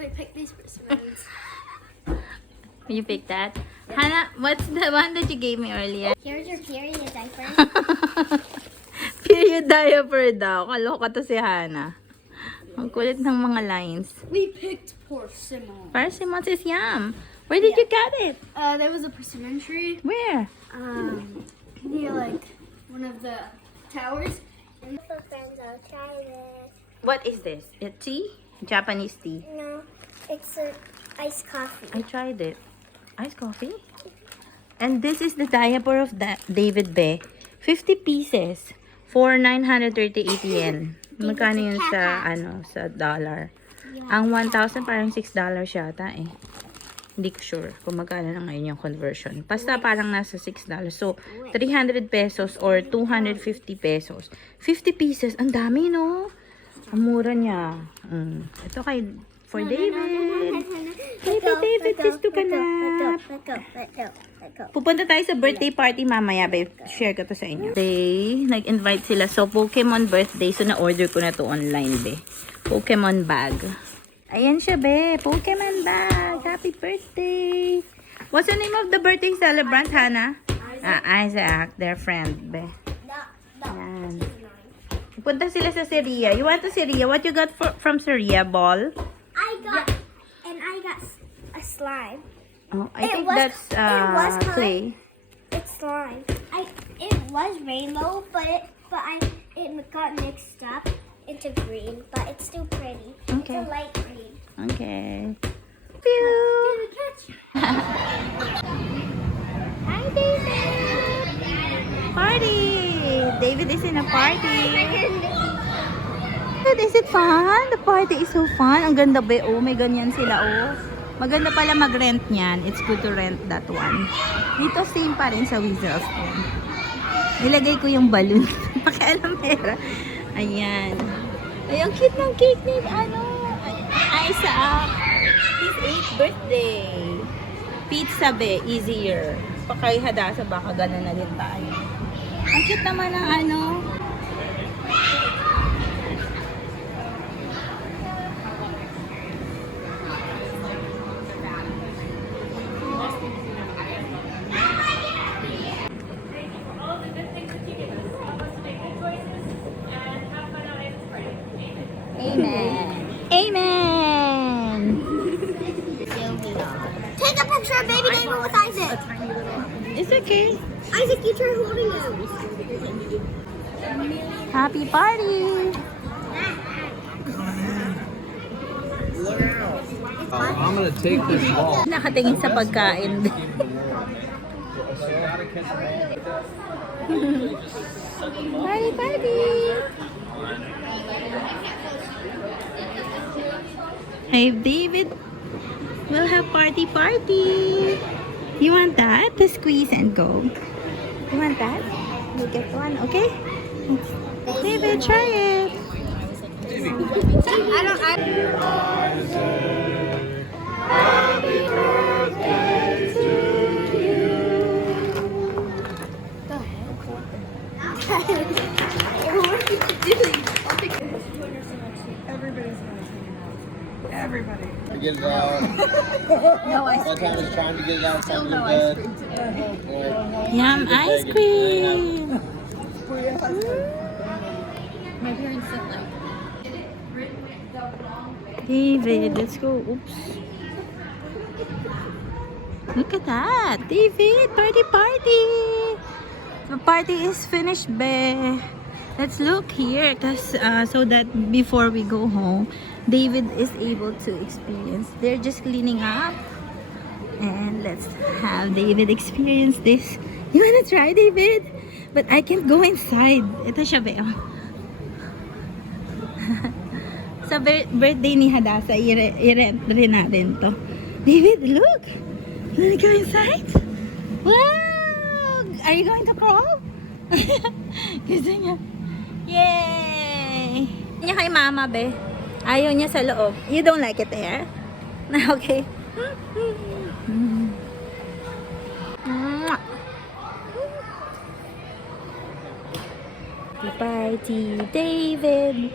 definitely pick these persimmons. You picked that? Hannah, what's the one that you gave me earlier? Here's your period diaper. Period diaper daw. Kaloka to si Hannah. Ang kulit ng mga lines. We picked persimmon. Persimmons is yum. Where did you get it? There was a persimmon tree. Where? Near like one of the towers. And for friends, I'll try this. What is this? A tea? Japanese tea. No, it's iced coffee. I tried it. Iced coffee? And this is the diaper of David Be. 50 pieces. For 938 yen. Magkano yun sa, sa dollar? Ang 1,000 parang $6 yata eh. Hindi ko sure kung magkano na ngayon yung conversion. Basta parang nasa $6. So, 300 pesos or 250 pesos. 50 pieces. Ang dami, no? Ang mura niya. Ito kay for David. David, gusto ka na. Pupunta tayo sa birthday party mamaya, babe. Share ko to sa inyo. Nag-invite sila. So, Pokemon birthday. So, na-order ko na to online, be. Pokemon bag. Ayan siya, be. Pokemon bag. Happy birthday. What's the name of the birthday celebrant, Hannah? Isaac. Their friend, be. Ayan. Punta sila sa Syria. You want to Syria? What you got from Syria? Ball? I got a slime. Oh, I think that's clay. It's slime. It was rainbow, but it got mixed up into green, but it's still pretty. Okay. It's a light green. Okay. Pew! Hi, David! Party! David is in a party. Is it fun? The party is so fun. Ang ganda ba? Oh, may ganyan sila. Oh. Maganda pala mag-rent niyan. It's good to rent that one. Dito same pa rin sa Wizardstone. Nilagay ko yung balloon. Pakialam pera. Ayan. Ay, ang cute ng cake ni Isaac. His 8th birthday. Pizza be, easier. Pakay Hadasa, baka gano'n na din tayo. Ang cute naman ng Amen. Amen. Take a picture of baby David with Isaac. It's okay. Isaac, you try holding him. Happy party! I'm gonna take this ball. Nakatingin sa pagkain. Party, party! Hey, David. We'll have party. You want that? To squeeze and go. You want that? You get one, okay? David, try it. Happy birthday to you. Go ahead. Everybody. Get it out. No ice One time was trying to get it out. Still Something no good. ice cream today. Yum ice cream. My parents said like David, let's go. Oops. Look at that. David, party. The party is finished, be. Let's look here, cause so that before we go home, David is able to experience. They're just cleaning up, and let's have David experience this. You wanna try, David? But I can't go inside. Ito siya, be. Sa birthday ni Hadasa, i-rent rin natin to. David, look! You wanna go inside? Wow! Are you going to crawl? Gusto niya. Yay! Niya kay mama, be. Ayaw niya sa loob. You don't like it there? Okay. Happy party, David.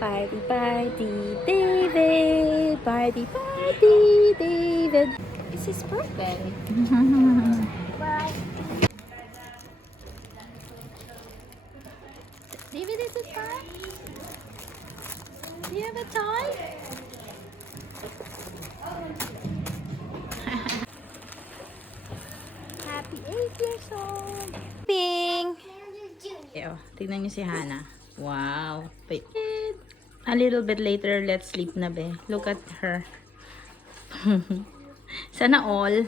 Party, party, David. Party, party, David. It's his birthday. Bye. David, is it time? Do you have a toy? Happy 8 years old. Ping! Oh, tignan niyo si Hannah. Wow. Wait. A little bit later, let's sleep na be. Look at her. Sana all.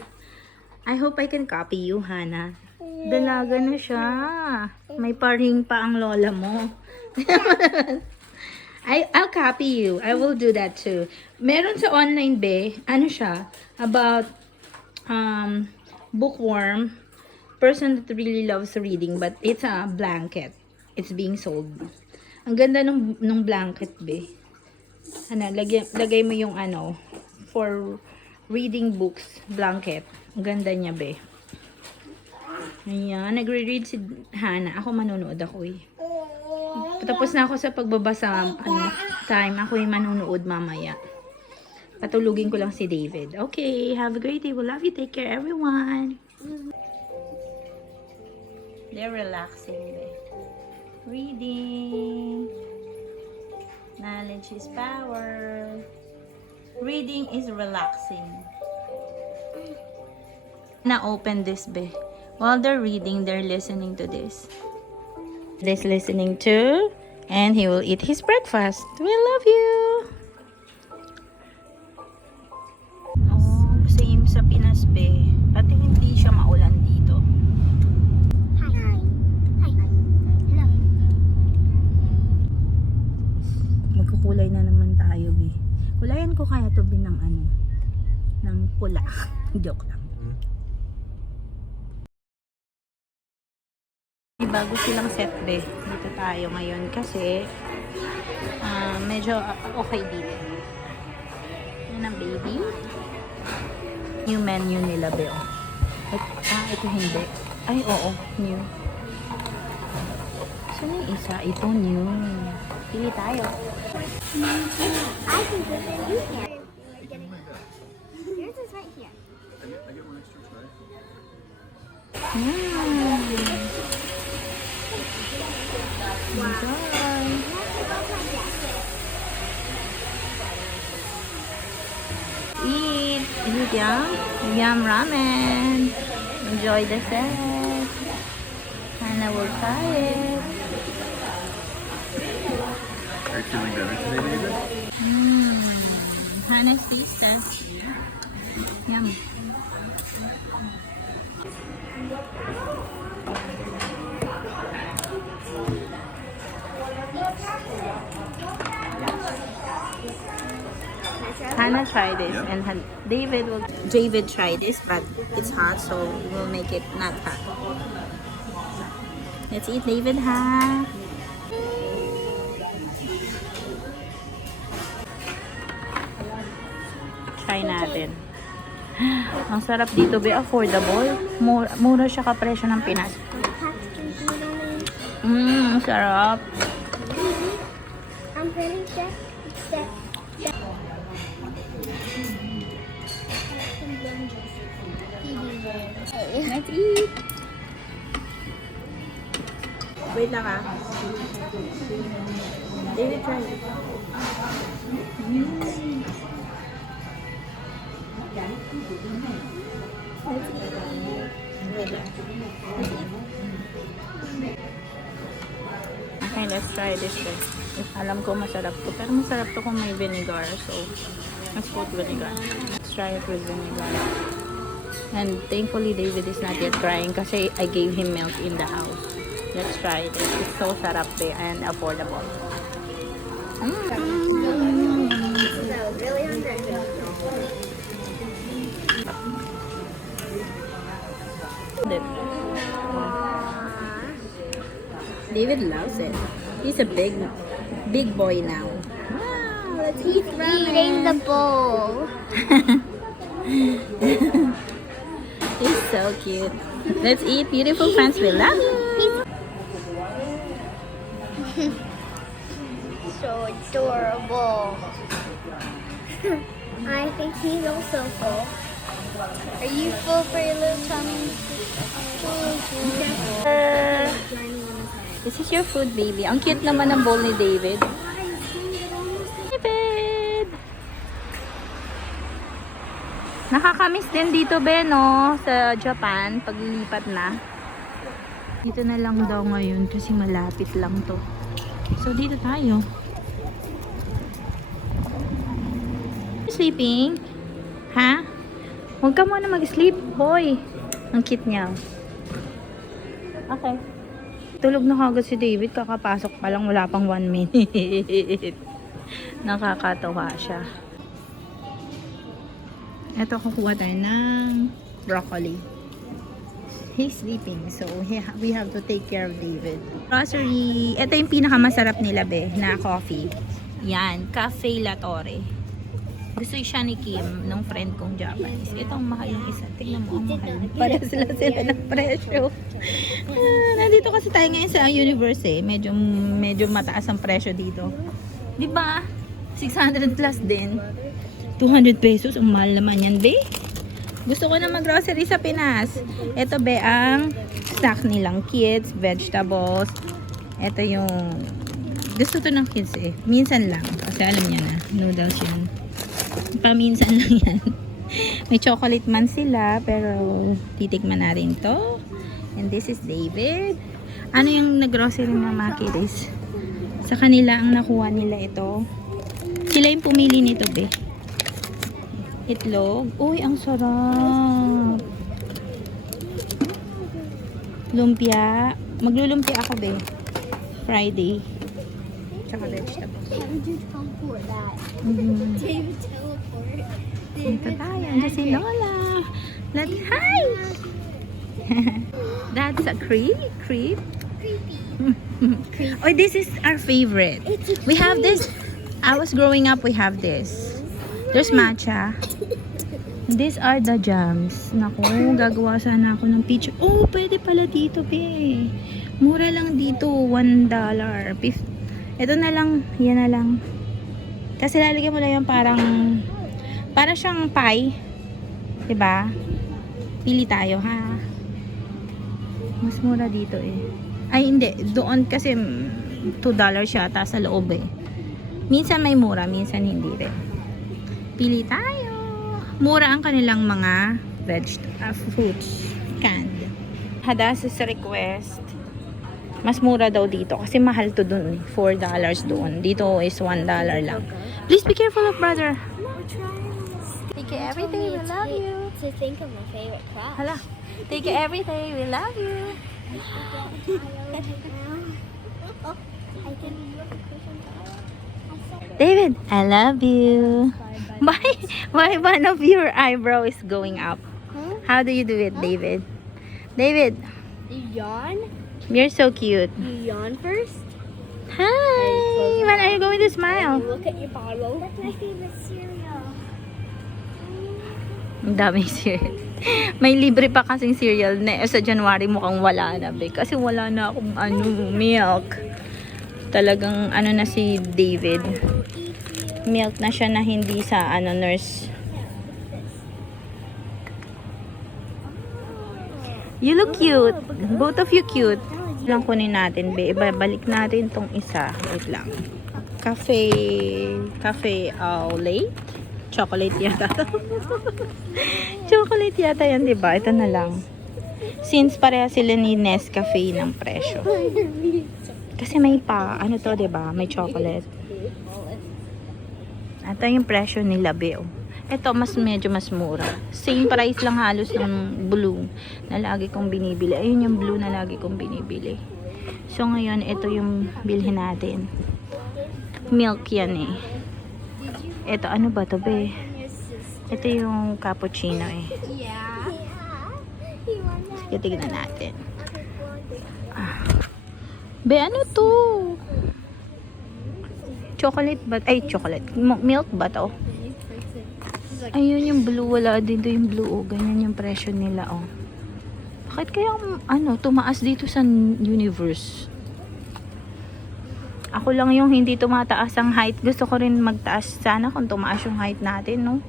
I hope I can copy you, Hannah. Dalaga na siya. May paring pa ang lola mo. I'll copy you. I will do that too. Meron sa online be, ano siya, about bookworm, person that really loves reading, but it's a blanket. It's being sold. Ang ganda nung blanket be. Ano, lagay mo yung ano, for reading books, blanket. Ang ganda niya be. Ayan, nagre-read si Hannah. Ako manonood ako eh. Tapos na ako sa pagbabasa, time. Ako yung manonood mamaya. Patulugin ko lang si David. Okay, have a great day. We love you. Take care, everyone. They're relaxing. Reading. Knowledge is power. Reading is relaxing. Na open this be. While they're reading, they're listening to this. This listening to, and he will eat his breakfast. We love you. Oh, same sa Pinas be. Pati hindi siya maulan dito. Hi. Hi. Hello. Magkukulay na naman tayo be. Kulayan ko kaya to be ng ano, ng pula. Joke lang. May bago silang set be. Dito tayo ngayon kasi medyo okay dito. Yan ang baby. New menu nila be. Oh. Ito hindi. Ay, oo. New. Saan yung isa? Ito new. Pili tayo. I think this is you here. Yours is right here. Enjoy. Eat. Eat yum. Yum ramen. Enjoy the set. Hannah will try it. Are you feeling better today, David? Hannah's pizza. Yum. Hannah try this and David try this, but it's hot, so we'll make it not hot. Let's eat, David, ha? Try natin. Ang sarap dito, be affordable. Mura siya kapresyo ng Pinas. Sarap. I'm pretty sure that Let's eat. Wait lang ah. David, try it. Okay, let's try this then. Alam ko masarap to, pero masarap to kung may vinegar, so let's put vinegar. Let's try it with vinegar. And thankfully David is not yet crying kasi I gave him milk in the house. Let's try this. It's so sarap and affordable. I was really hungry. David loves it. He's a big boy now. Wow, let's eat Eating the bowl. He's so cute. Let's eat, beautiful friends. We love you. So it's adorable. I think he's also full. Are you full for your little tummy? This is your food, baby. Ang cute naman ng bowl ni David. David! Nakakamiss din dito, Ben, no? Sa Japan, paglilipat na. Dito na lang daw ngayon kasi malapit lang to. So, dito tayo. Sleeping? Ha? Huwag ka muna mag-sleep, boy. Ang cute niya. Okay. Tulog na kagad si David. Kakapasok pa lang. Wala pang 1 minute. Nakakatawa siya. Ito, kukuha tayo ng broccoli. He's sleeping. So, we have to take care of David. Grocery. Ito yung pinakamasarap nila, be, na coffee. Yan. Cafe La Torre. Gusto siya ni Kim, nung friend kong Japanese. Ito ang mahal yung isa. Tingnan mo, ang mahal. Para sila ng presyo. Nandito kasi tayo ngayon sa universe eh. Medyo mataas ang presyo dito. Diba? 600 plus din. 200 pesos. Ang mahal naman yan, be. Gusto ko na mag-grocery sa Pinas. Ito, be, ang snack nilang kids, vegetables. Ito yung... Gusto to ng kids eh. Minsan lang. Kasi alam niya na. Noodles yan. Paminsan lang yan. May chocolate man sila, pero titikman na rin to. And this is David. Ano yung nag-grocery ng mga kiddies? Sa kanila ang nakuha nila ito. Sila yung pumili nito, be. Itlog. Uy, ang sarap. Lumpia. Maglulumpia ako, be. Friday. Tsaka vegetables. David teleport that. David teleport. Punta tayo. Andiyan si Lola. Hi! That's a creep. Oh, this is our favorite. We have this. I was growing up, we have this. There's matcha. These are the jams. Naku, gagawa sana ako ng peach. Oh, pwede pala dito, be. Mura lang dito. $1. Ito na lang. Yan na lang. Kasi lalagyan mo lang yung parang siyang pie. Diba? Pili tayo, ha? Mas mura dito eh. Ay, hindi. Doon kasi $2 siya sa loob eh. Minsan may mura, minsan hindi rin. Pili tayo. Mura ang kanilang mga fruits. Canned. Hadassah's request. Mas mura daw dito kasi mahal to dun. $4 doon. Dito is $1 lang. Please be careful of brother. Take care every day. We love you. To think of my favorite crop. Hala. Take care every day. We love you. David, I love you. Why one of your eyebrow is going up? Huh? How do you do it, David? David, You yawn? you're so cute. You yawn first? Hi. When are you going to smile? Look at your bottle. That's my favorite cereal. Ang daming cereal. May libre pa kasing cereal na sa January mukhang wala na, be. Kasi wala na akong milk. Talagang na si David. Milk na siya na hindi sa nurse. You look cute. Both of you cute. Lang kunin natin, be. Ibabalik natin tong isa. Wait lang. Cafe late. Chocolate yata. Chocolate yata yan, diba? Ito na lang. Since pareha sila ni Nescafe ng presyo. Kasi may to, diba? May chocolate. Ito yung presyo nila, be. Ito, medyo mas mura. Same price lang halos ng blue na lagi kong binibili. Ayun yung blue na lagi kong binibili. So, ngayon, ito yung bilhin natin. Milk yan eh. Ito, ano ba to, be? Ito yung cappuccino eh. Yeah. Sige, tignan natin. Be, ano to? Chocolate ba? Ay, chocolate. Milk ba to? Ayun yung blue. Wala dito yung blue. Oh, ganyan yung presyo nila. Oh. Bakit kaya tumaas dito sa universe? Ako lang yung hindi tumataas ang height. Gusto ko rin magtaas. Sana kung tumaas yung height natin, no?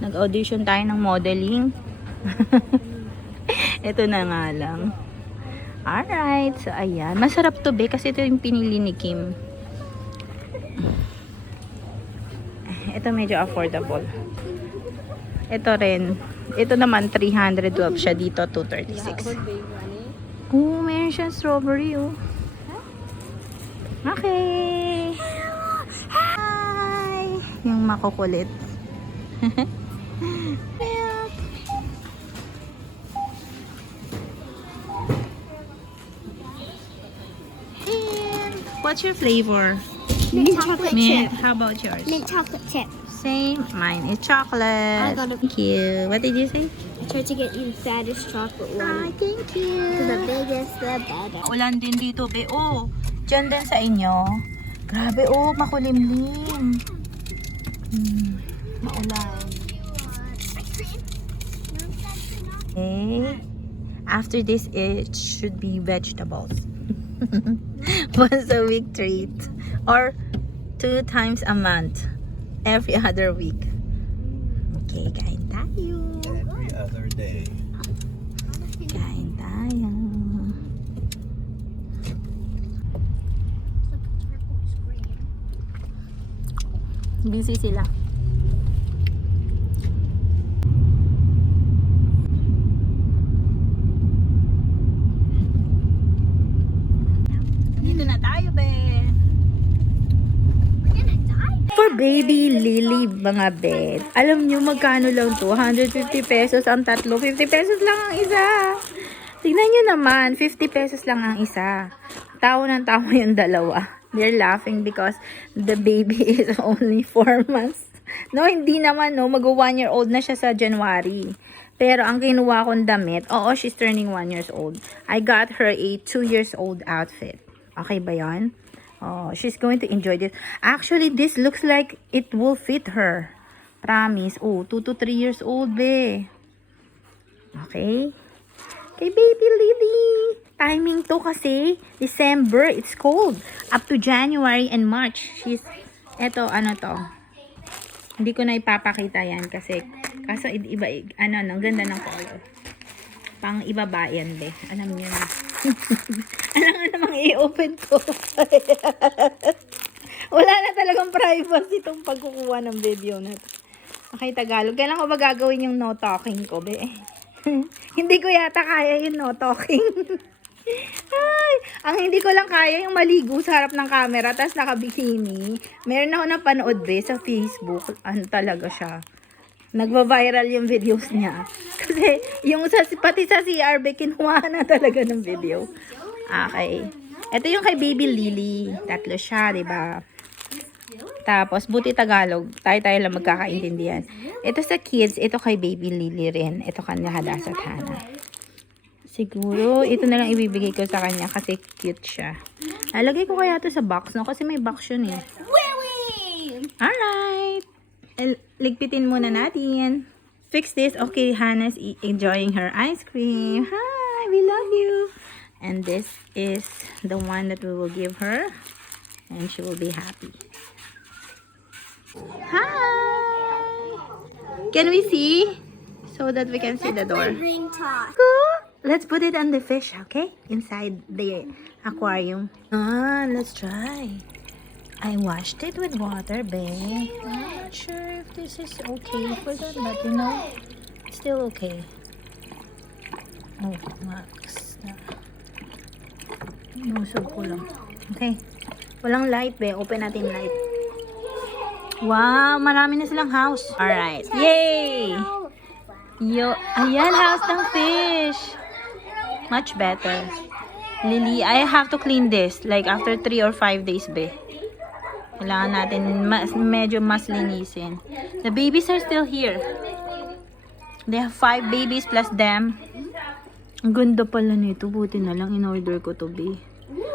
Nag-audition tayo ng modeling. Ito na nga lang. Alright. So, ayan. Masarap to, be. Kasi ito yung pinili ni Kim. Ito medyo affordable. Ito rin. Ito naman, 312 siya dito, 236. Oh, meron siyang strawberry, oh. Okay. Hi! Yung makukulit. And what's your flavor? Mint chocolate Mint. chip. How about yours? Mint chocolate chip. Same. Mine is chocolate. Thank you. What did you say? I tried to get you the fattest chocolate one. Thank you. The biggest, the better. Ulan din dito, be. Oh, dyan din sa inyo. Grabe, oh, makulimlim. Maulan. Okay. After this, it should be vegetables. Once a week treat. Or 2 times a month. Every other week. Okay, kain tayo. Every other day. Kain tayo. Busy sila. Dito na tayo, be. For baby Lily, mga bed. Alam nyo magkano lang to? 150 pesos ang tatlo. 50 pesos lang ang isa. Tignan nyo naman, 50 pesos lang ang isa. Tawa ng tawa yung dalawa. They're laughing because the baby is only 4 months. No, hindi naman, no. Mag-1 year old na siya sa January. Pero ang kinuha kong damit, oo, she's turning 1 years old. I got her a 2 years old outfit. Okay ba yan? Oh, she's going to enjoy this. Actually, this looks like it will fit her. Promise. Oh, 2 to 3 years old, be. Okay. Kay baby Lily. Timing to kasi. December, it's cold. Up to January and March. Eto, ano to. Hindi ko na ipapakita yan kasi, kaso iba, ano, ang ganda ng color. Pang ibaba yan, be. Alam niyo na. Alam nga namang i-open ko. Wala na talagang privacy itong pagkukuha ng video na to. Okay, Tagalog. Kailan ko ba gagawin yung no talking ko, be? Hindi ko yata kaya yung no talking. Ay, ang hindi ko lang kaya yung maligo sa harap ng camera tapos naka-bikini. Meron ako napanood, be, sa Facebook. Ano talaga siya? Nagva-viral yung videos niya. Kasi yung pati sa CRB, kinuha na talaga ng video. Okay. Ito yung kay baby Lily. 3 siya, diba? Tapos, buti Tagalog. Tayo lang magkakaintindihan. Ito sa kids, ito kay baby Lily rin. Ito kanya Hadasat Hana. Siguro, ito na lang ibibigay ko sa kanya kasi cute siya. Lalagay ko kaya ito sa box, no? Kasi may box yun eh. Alright. Ligpitin muna natin. Fix this. Okay, Hannah's enjoying her ice cream. Hi, we love you. And this is the one that we will give her. And she will be happy. Hi. Can we see? So that we can see the door. Ring toss. Cool. Let's put it on the fish, okay? Inside the aquarium. Let's try. I washed it with water, babe. I'm not sure if this is okay for them, but you know, it's still okay. Oh, max. Nusog ko lang. Okay. Walang light, babe. Open natin light. Wow, marami na silang house. Alright. Yay! Ayan, house ng fish. Much better. Lily, I have to clean this. Like, after 3 or 5 days, be. Kailangan natin medyo mas linisin. The babies are still here. They have 5 babies plus them. Ang ganda pala nito. Buti na lang in-order ko to, be.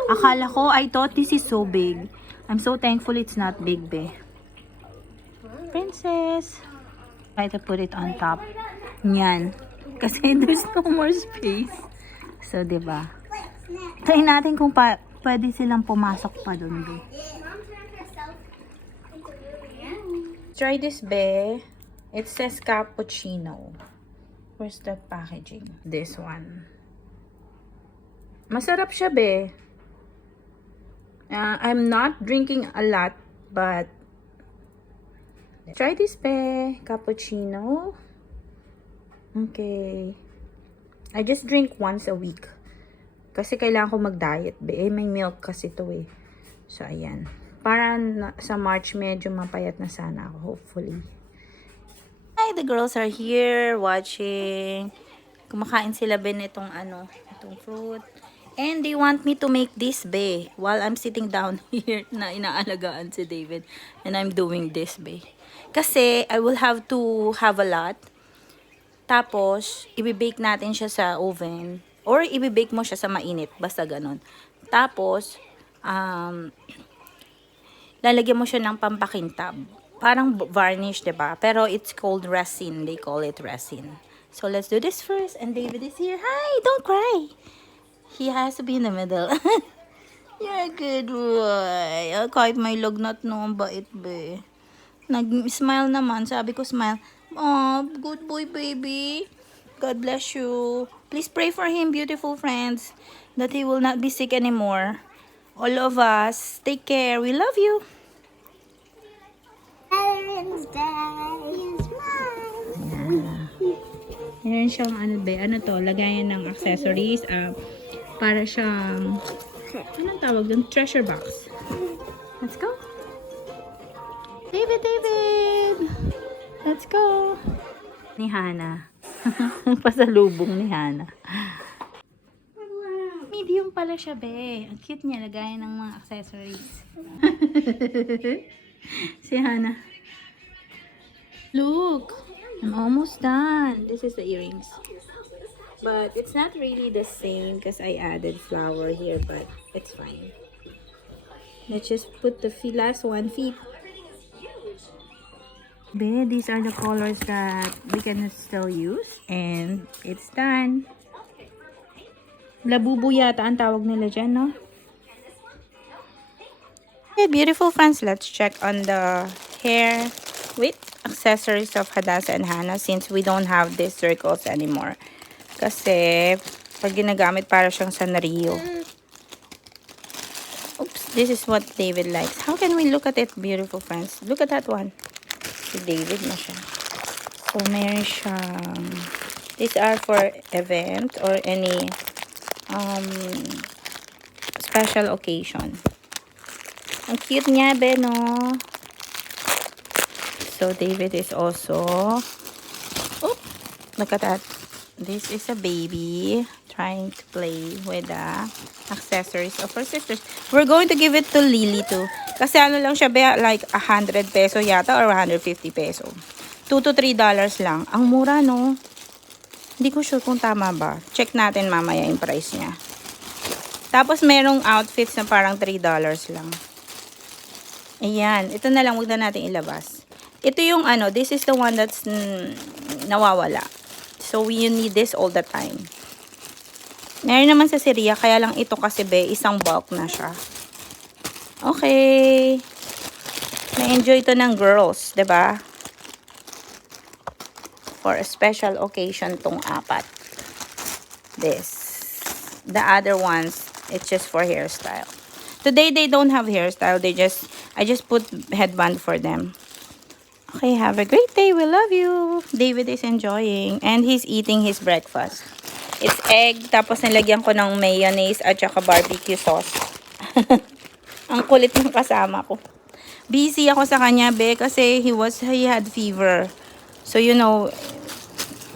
Akala ko, I thought this is so big. I'm so thankful it's not big, be. Princess. Try to put it on top. Yan. Kasi there's no more space. So, diba? Try natin kung pwede silang pumasok pa dun. Mom turned herself into really Try this, be. It says cappuccino. Where's the packaging? This one. Masarap siya, be. I'm not drinking a lot, but try this, be. Cappuccino. Okay. I just drink once a week. Kasi kailangan ko mag-diet, be. May milk kasi to eh. So, ayan. Para sa March, medyo mapayat na sana ako, hopefully. Hi, the girls are here watching. Kumakain sila ben itong itong fruit. And they want me to make this, be. While I'm sitting down here na inaalagaan si David. And I'm doing this, be. Kasi, I will have to have a lot. Tapos, ibibake natin siya sa oven. Or, ibibake mo siya sa mainit. Basta ganun. Tapos, lalagyan mo siya ng pampakintab. Parang varnish, diba? Pero, it's called resin. They call it resin. So, let's do this first. And David is here. Hi! Don't cry! He has to be in the middle. You're a good boy. Kahit may lagnat no, ang bait, be. Nag-smile naman. Sabi ko, smile. Oh, good boy, baby. God bless you. Please pray for him, beautiful friends, that he will not be sick anymore. All of us, take care. We love you. Valentine's Day is mine. Meron siyang ano to, lagayan ng accessories. Para siyang, anong tawag dun? Treasure box. Let's go. David! Let's go. Ni Hana. Pasalubong ni Hana. Medium pala siya, be. Ang cute niya, lagayan ng mga accessories. Si Hana. Look! I'm almost done. This is the earrings. But it's not really the same because I added flower here, but it's fine. Let's just put the last one feet. Be, these are the colors that we can still use. And it's done. Labubu yata ang tawag nila dyan, no? Okay, beautiful friends, let's check on the hair with accessories of Hadassah and Hannah since we don't have these circles anymore. Kasi, pag ginagamit para siyang sanrio. Oops, this is what David likes. How can we look at it, beautiful friends? Look at that one. Si David na siya. So, meron siyang, these are for event or any special occasion. Ang cute niya, be, no? So, David is also, oh, look at that. This is a baby trying to play with the accessories of her sisters. We're going to give it to Lily too. Kasi ano lang siya, like 100 peso yata or 150 peso. $2 to $3 lang. Ang mura, no? Hindi ko sure kung tama ba. Check natin mamaya yung price niya. Tapos merong outfits na parang $3 lang. Ayan. Ito na lang. Huwag na natin ilabas. Ito yung this is the one that's nawawala. So, you need this all the time. Meron naman sa Syria, kaya lang ito kasi, be, isang bulk na siya. Okay. Na-enjoy ito ng girls, diba? For a special occasion tong apat. This. The other ones, it's just for hairstyle. Today, they don't have hairstyle. I just put headband for them. Okay, have a great day. We love you. David is enjoying. And he's eating his breakfast. It's egg. Tapos nilagyan ko ng mayonnaise at saka barbecue sauce. Ang kulit ng kasama ko. Busy ako sa kanya, be. Kasi he had fever. So, you know,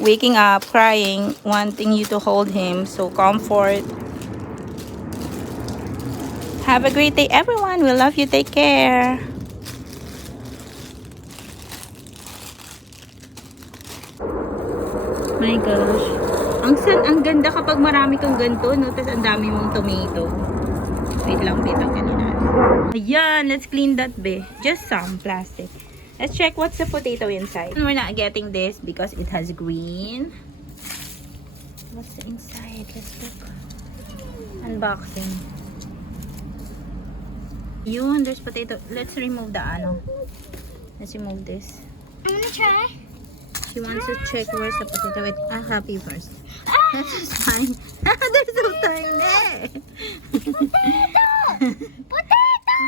waking up, crying, wanting you to hold him. So, comfort. Have a great day, everyone. We love you. Take care. My gosh. Ang ganda kapag marami kang ganito, no? Tapos ang dami mong tomato. Wait lang, bitangin natin. Ayan, let's clean that, be. Just some plastic. Let's check what's the potato inside. We're not getting this because it has green. What's inside? Let's look. Unboxing. Yun, there's potato. Let's remove the ano. Let's remove this. I'm gonna try. She wants to check where's the potato. Wait, I'll help you first. That's fine. They're so tiny.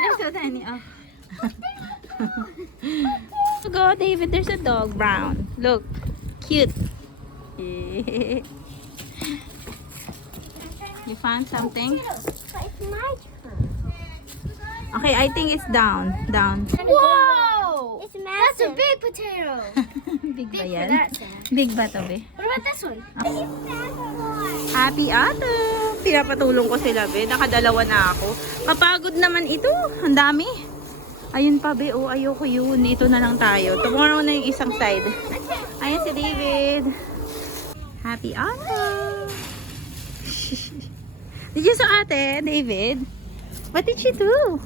They're so tiny. Oh. Go, David. There's a dog, brown. Look, cute. You found something? But it's my turn. Okay, I think it's down. Down. Whoa! It's That's a massive. big potato. Big ba Big for yan? that size. Big ba to, be? What about this one? Happy autumn! Pinapatulong ko sila, be. Nakadalawa na ako. Kapagod naman ito. Ang dami. Ayun pa, be. Oh, ayoko yun. Dito na lang tayo. Tomorrow na yung isang side. Ayan si David. Happy autumn! Did you saw ate, David? What did she do?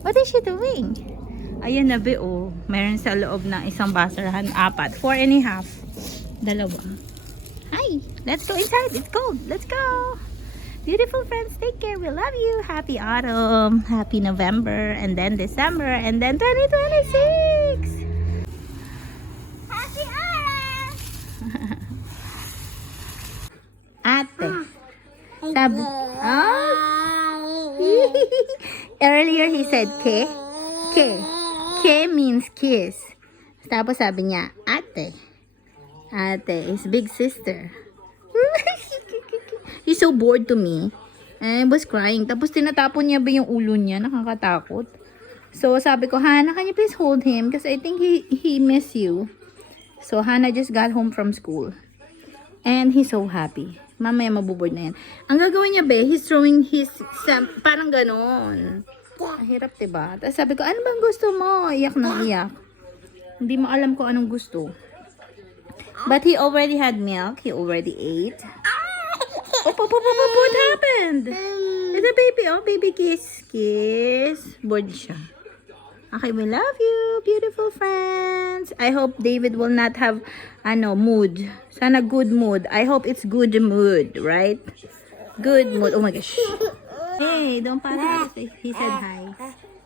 What is she doing? Ayan na, be. Oh, meron sa loob ng isang basurahan. 4.5. Dalawa. Hi! Let's go inside. It's cold. Let's go! Beautiful friends, take care. We love you. Happy autumn. Happy November. And then December. And then 2026. Happy autumn. Ate. Sabi. Earlier he said ke. Ke. Ke means kiss. Tapos sabi niya, ate. Ate is big sister. He's so bored to me. And I was crying. Tapos tinatapon niya ba yung ulo niya? Nakakatakot. So sabi ko, Hannah, can you please hold him? Because I think he miss you. So Hannah just got home from school. And he's so happy. Mamaya mabuboard na yan. Ang gagawin niya, be, he's throwing his parang ganon. Ang hirap, diba? Tapos sabi ko, ano bang gusto mo? Iyak na iyak. Hindi mo alam kung anong gusto. But he already had milk. He already ate. What happened? It's a baby. Oh, baby kiss. Kiss. Bored siya. Okay, we love you, beautiful friends. I hope David will not have, mood. Sana good mood. I hope it's good mood, right? Good mood. Oh my gosh. Hey, don't follow ate. He said hi.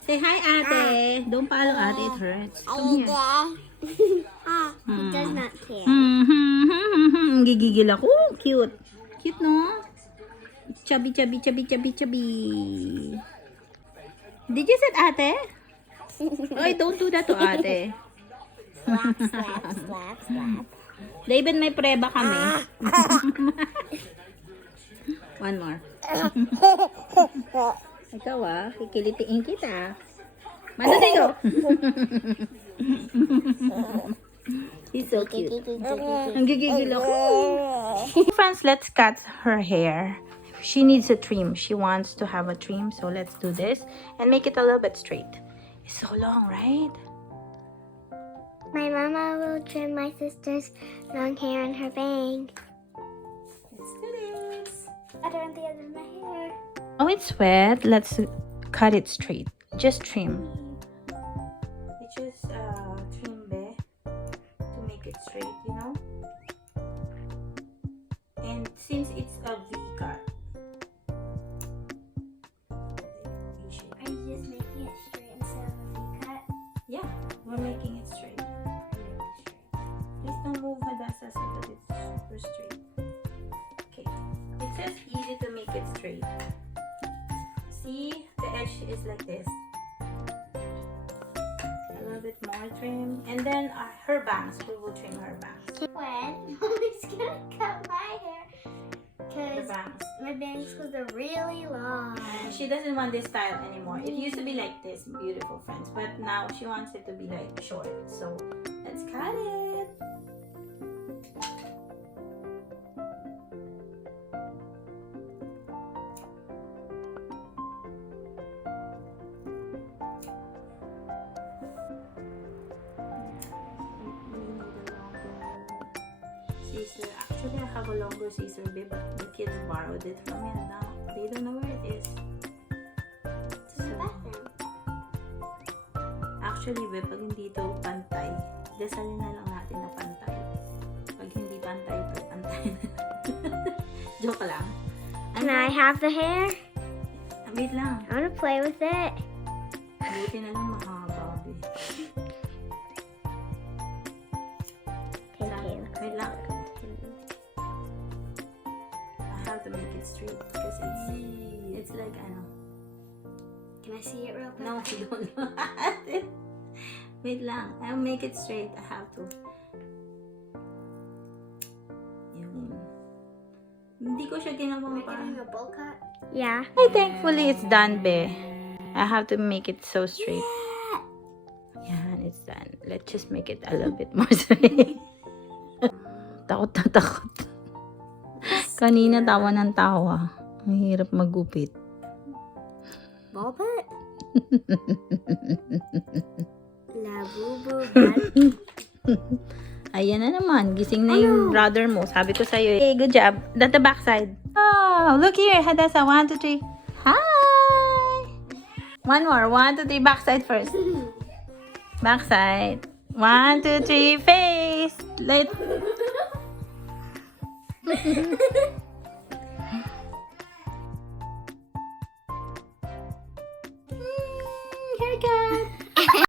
Say hi, ate. Don't follow ate. It hurts. Come here. He does not care. Gigigil ako. Cute. Cute, no? Chubby, chubby, chubby, chubby, chubby. Did you say ate? Oy, don't do that to ate. Slap, slap, slap, slap. David, may preba kami. One more. Ikaw kikilitiin kita. Manatay He's so cute. Ang gigigil ako. Friends, let's cut her hair. She needs a trim. She wants to have a trim. So let's do this and make it a little bit straight. It's so long, right? My mama will trim my sister's long hair and her bangs. Let's do this. I don't the other of my hair. Oh, it's wet. Let's cut it straight. Just trim. You just trim there to make it straight, you know? And since it's a V cut, Are you just making it straight instead of a V-cut? yeah, we're making it straight. Please don't move Hadassah so that it's super straight. Okay, it says easy to make it straight. See, the edge is like this. A little bit more trim. And then her bangs, we will trim her bangs. When mommy's gonna cut my hair, Her because bangs. my bangs are really long. And she doesn't want this style anymore. It used to be like this, beautiful friends. But now she wants it to be like short. So let's cut it. Scissor. Actually, I have a longer scissor, babe, but the kids borrowed it from me and now they don't know where it is. So, actually, babe, pag hindi ito pantay, dasalin na lang natin na pantay. Pag hindi pantay ito, pantay na. Joke lang. Can I have the hair? Wait lang. I want to play with it. Buti na lang mahaba. Thank you. Wait lang. I have to make it straight because it's like, ano. Can I see it real quick? No, you don't know. Wait lang. I'll make it straight. I have to. Yun. Hindi ko siya ginawang Am I getting a bowl cut? Yeah. Ay, thankfully, it's done, be. I have to make it so straight. Yan, it's done. Let's just make it a little bit more straight. Takot na takot. Kanina tawa ng tawa. Ang hirap magupit. Ball pit? La boo boo. Ayan na naman. Gising na yung brother mo. Sabi ko sa'yo. Hey, good job. That's the backside. Oh, look here. Hadasa. 1, 2, 3. Hi! One more. 1, 2, 3. Backside first. Backside. 1, 2, 3. Face. Let. Haircut.